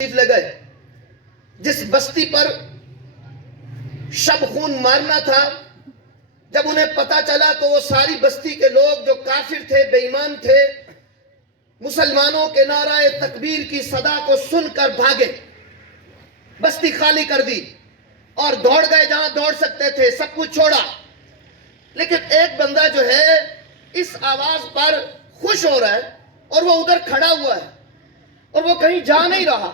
لگے جس بستی پر شب خون مارنا تھا، جب انہیں پتا چلا تو وہ ساری بستی کے لوگ جو کافر تھے، بے ایمان تھے، مسلمانوں کے نعرہ تکبیر کی صدا کو سن کر بھاگے، بستی خالی کر دی اور دوڑ گئے جہاں دوڑ سکتے تھے، سب کچھ چھوڑا۔ لیکن ایک بندہ جو ہے اس آواز پر خوش ہو رہا ہے اور وہ ادھر کھڑا ہوا ہے اور وہ کہیں جا نہیں رہا۔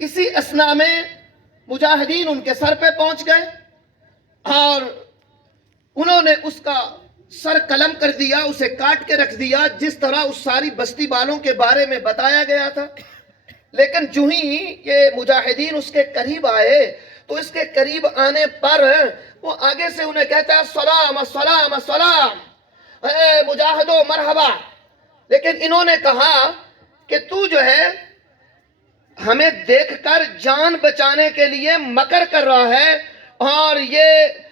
اسی اثناء میں مجاہدین ان کے سر پہ پہنچ گئے اور انہوں نے اس کا سر قلم کر دیا، اسے کاٹ کے رکھ دیا جس طرح اس ساری بستی والوں کے بارے میں بتایا گیا تھا۔ لیکن جو ہی یہ مجاہدین اس کے قریب آئے تو اس کے قریب آنے پر وہ آگے سے انہیں کہتا ہے السلام السلام السلام، اے مجاہدو مرحبا۔ لیکن انہوں نے کہا کہ تو جو ہے ہمیں دیکھ کر جان بچانے کے لیے مکر کر رہا ہے اور یہ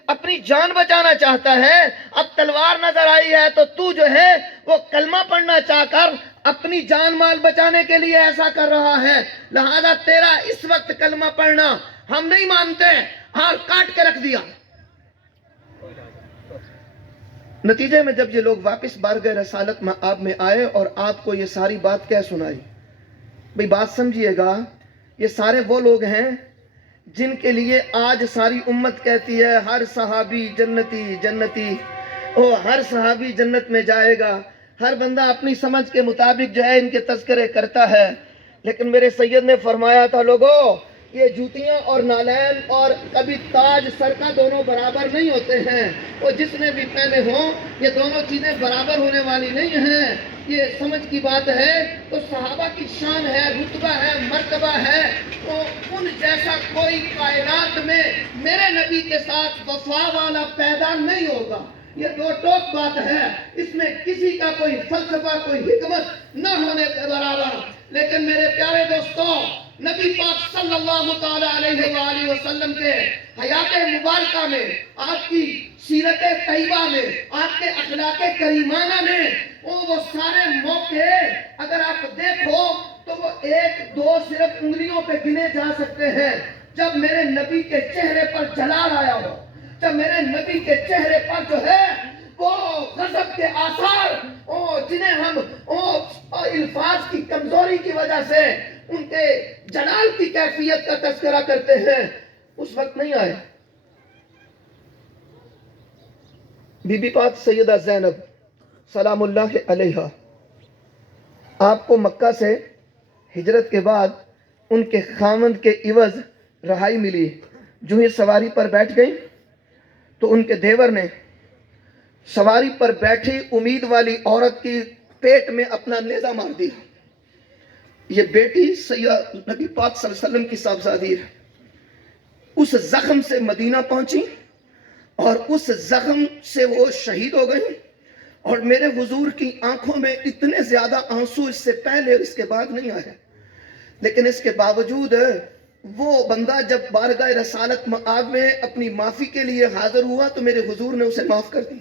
اپنی جان بچانا چاہتا ہے، اب تلوار نظر آئی ہے تو تو جو ہے وہ کلمہ پڑھنا چاہ کر اپنی جان مال بچانے کے لیے ایسا کر رہا ہے، لہذا تیرا اس وقت کلمہ پڑھنا ہم نہیں مانتے، اور کاٹ کے رکھ دیا۔ نتیجے میں جب یہ لوگ واپس بارگاہ رسالت مآب میں آئے اور آپ کو یہ ساری بات کہہ سنائی، بھئی بات سمجھئے گا، یہ سارے وہ لوگ ہیں جن کے لیے آج ساری امت کہتی ہے ہر صحابی جنتی جنتی، ہر صحابی جنت میں جائے گا، ہر بندہ اپنی سمجھ کے مطابق جو ہے ان کے تذکرے کرتا ہے۔ لیکن میرے سید نے فرمایا تھا لوگوں، یہ جوتیاں اور نالین اور کبھی تاج سر کا دونوں برابر نہیں ہوتے ہیں، وہ جس نے بھی پہنے ہوں یہ دونوں چیزیں برابر ہونے والی نہیں ہیں، یہ سمجھ کی بات ہے۔ تو صحابہ کی شان ہے، رتبہ ہے، مرتبہ ہے، تو ان جیسا کوئی کائنات میں میرے نبی کے ساتھ وفا والا پیدا نہیں ہوگا۔ یہ دو ٹوک بات ہے، اس میں کسی کا کوئی فلسفہ کوئی حکمت نہ ہونے کے برابر۔ لیکن میرے پیارے دوستوں، نبی پاک صلی اللہ تعالیٰ علیہ وآلہ وسلم کے حیات مبارکہ میں، آپ کی سیرت طیبہ میں، آپ کے اخلاق کریمانہ میں وہ سارے موقع اگر آپ دیکھو تو وہ ایک دو صرف انگلیوں پہ گنے جا سکتے ہیں جب میرے نبی کے چہرے پر جلال آیا ہو، جب میرے نبی کے چہرے پر جو ہے وہ غضب کے آثار جنہیں ہم الفاظ کی کمزوری کی وجہ سے ان کے جلال کی کیفیت کا تذکرہ کرتے ہیں، اس وقت نہیں آئے۔ بی بی پاک سیدہ زینب سلام اللہ علیہا، آپ کو مکہ سے ہجرت کے بعد ان کے خاوند کے عوض رہائی ملی۔ جو ہی سواری پر بیٹھ گئی تو ان کے دیور نے سواری پر بیٹھی امید والی عورت کی پیٹ میں اپنا نیزہ مار دیا۔ یہ بیٹی سید نبی پاک صلی اللہ علیہ وسلم کی صاحبزادی ہے، اس زخم سے مدینہ پہنچی اور اس زخم سے وہ شہید ہو گئی، اور میرے حضور کی آنکھوں میں اتنے زیادہ آنسو اس سے پہلے اور اس کے بعد نہیں آئے۔ لیکن اس کے باوجود وہ بندہ جب بارگاہ رسالت مآب میں اپنی معافی کے لیے حاضر ہوا تو میرے حضور نے اسے معاف کر دی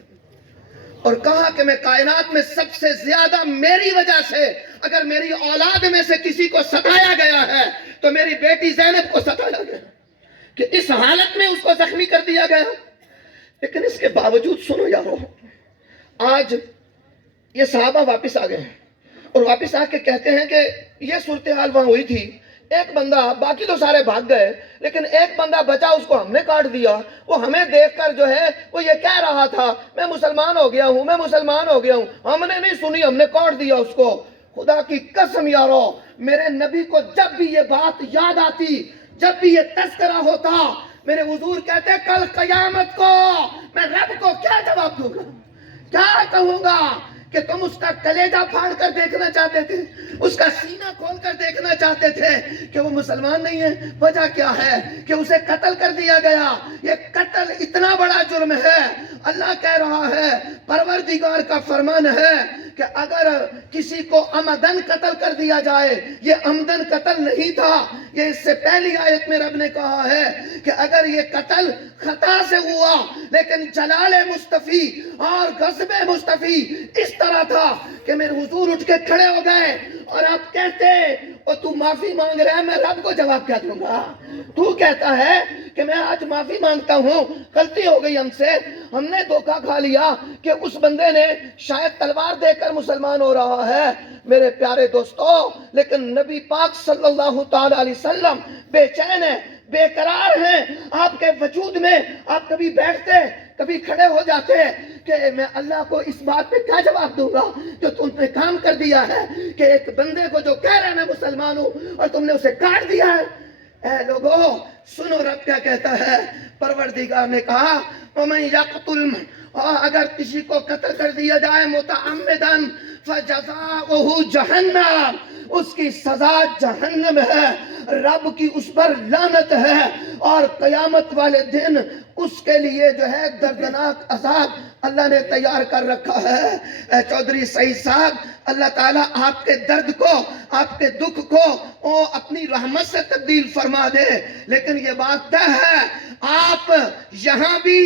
اور کہا کہ میں کائنات میں سب سے زیادہ میری وجہ سے اگر میری اولاد میں سے کسی کو ستایا گیا ہے تو میری بیٹی زینب کو ستایا گیا، کہ اس حالت میں اس کو زخمی کر دیا گیا۔ لیکن اس کے باوجود سنو یارو، آج یہ صحابہ واپس آ گئے ہیں اور واپس آ کے کہتے ہیں کہ یہ صورتحال وہاں ہوئی تھی، ایک بندہ، باقی تو سارے بھاگ گئے لیکن ایک بندہ بچا، اس کو ہم نے کاٹ دیا، وہ ہمیں دیکھ کر جو ہے وہ یہ کہہ رہا تھا میں مسلمان ہو گیا ہوں، میں مسلمان ہو گیا ہوں، ہم نے نہیں سنی، ہم نے کاٹ دیا اس کو۔ خدا کی قسم یارو، میرے نبی کو جب بھی یہ بات یاد آتی، جب بھی یہ تذکرہ ہوتا، میرے حضور کہتے کل قیامت کو میں رب کو کیا جواب دوں گا، کیا کہوں گا کہ تم اس کا کلیجہ پھاڑ کر دیکھنا چاہتے تھے، اس کا سینہ کھول کر دیکھنا چاہتے تھے کہ وہ مسلمان نہیں ہے، وجہ کیا ہے کہ اسے قتل کر دیا گیا۔ یہ قتل اتنا بڑا جرم ہے، اللہ کہہ رہا ہے، پروردگار کا فرمان ہے کہ اگر کسی کو عمدن قتل کر دیا جائے، یہ عمدن قتل نہیں تھا، یہ اس سے پہلی آیت میں رب نے کہا ہے کہ اگر یہ قتل خطا سے ہوا لیکن جلال مصطفی اور غضب مصطفی اس طرح تھا کہ میرے حضور اٹھ کے کھڑے ہو گئے اور آپ کہتے اور تو معافی مانگ رہا ہے، میں رب کو جواب کیا دوں گا؟ تو کہتا ہے کہ میں آج معافی مانگتا ہوں، غلطی ہو گئی ہم نے دھوکہ کھا لیا کہ اس بندے نے شاید تلوار دے کر مسلمان ہو رہا ہے۔ میرے پیارے دوستو، لیکن نبی پاک صلی اللہ تعالی علیہ وسلم بے چین ہے، بے قرار ہیں آپ کے وجود میں۔ آپ کبھی بیٹھتے، کبھی کھڑے ہو جاتے کہ میں اللہ کو اس بات پہ کیا جواب دوں گا جو تم نے کام کر دیا ہے کہ ایک بندے کو جو کہہ رہا ہے میں مسلمان ہوں اور تم نے اسے کاٹ دیا ہے۔ اے لوگو سنو رب کیا کہتا ہے۔ پروردگار نے کہا وَمَن يَقْتُلْ، اگر کسی کو قتل کر دیا جائے متعمدن فَجَزَاؤُهُ جہنم، اس کی سزا جہنم ہے، رب کی اس پر لعنت ہے، اور قیامت والے دن اس کے لیے جو ہے دردناک عذاب اللہ نے تیار کر رکھا ہے۔ اے چودھری سعید صاحب، اللہ تعالیٰ آپ کے درد کو، آپ کے دکھ کو اپنی رحمت سے تبدیل فرما دے، لیکن یہ بات طے ہے آپ یہاں بھی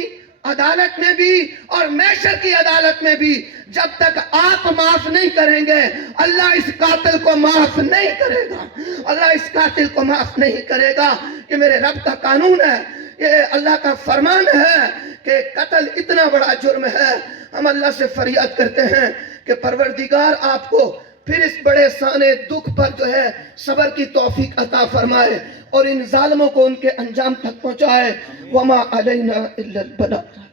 عدالت میں بھی اور محشر کی عدالت میں بھی جب تک آپ معاف نہیں کریں گے اللہ اس قاتل کو معاف نہیں کرے گا، اللہ اس قاتل کو معاف نہیں کرے گا۔ یہ میرے رب کا قانون ہے، یہ اللہ کا فرمان ہے کہ قتل اتنا بڑا جرم ہے۔ ہم اللہ سے فریاد کرتے ہیں کہ پروردگار آپ کو پھر اس بڑے سانے دکھ پر جو ہے صبر کی توفیق عطا فرمائے اور ان ظالموں کو ان کے انجام تک پہنچائے۔ وما علینا الا البلاغ۔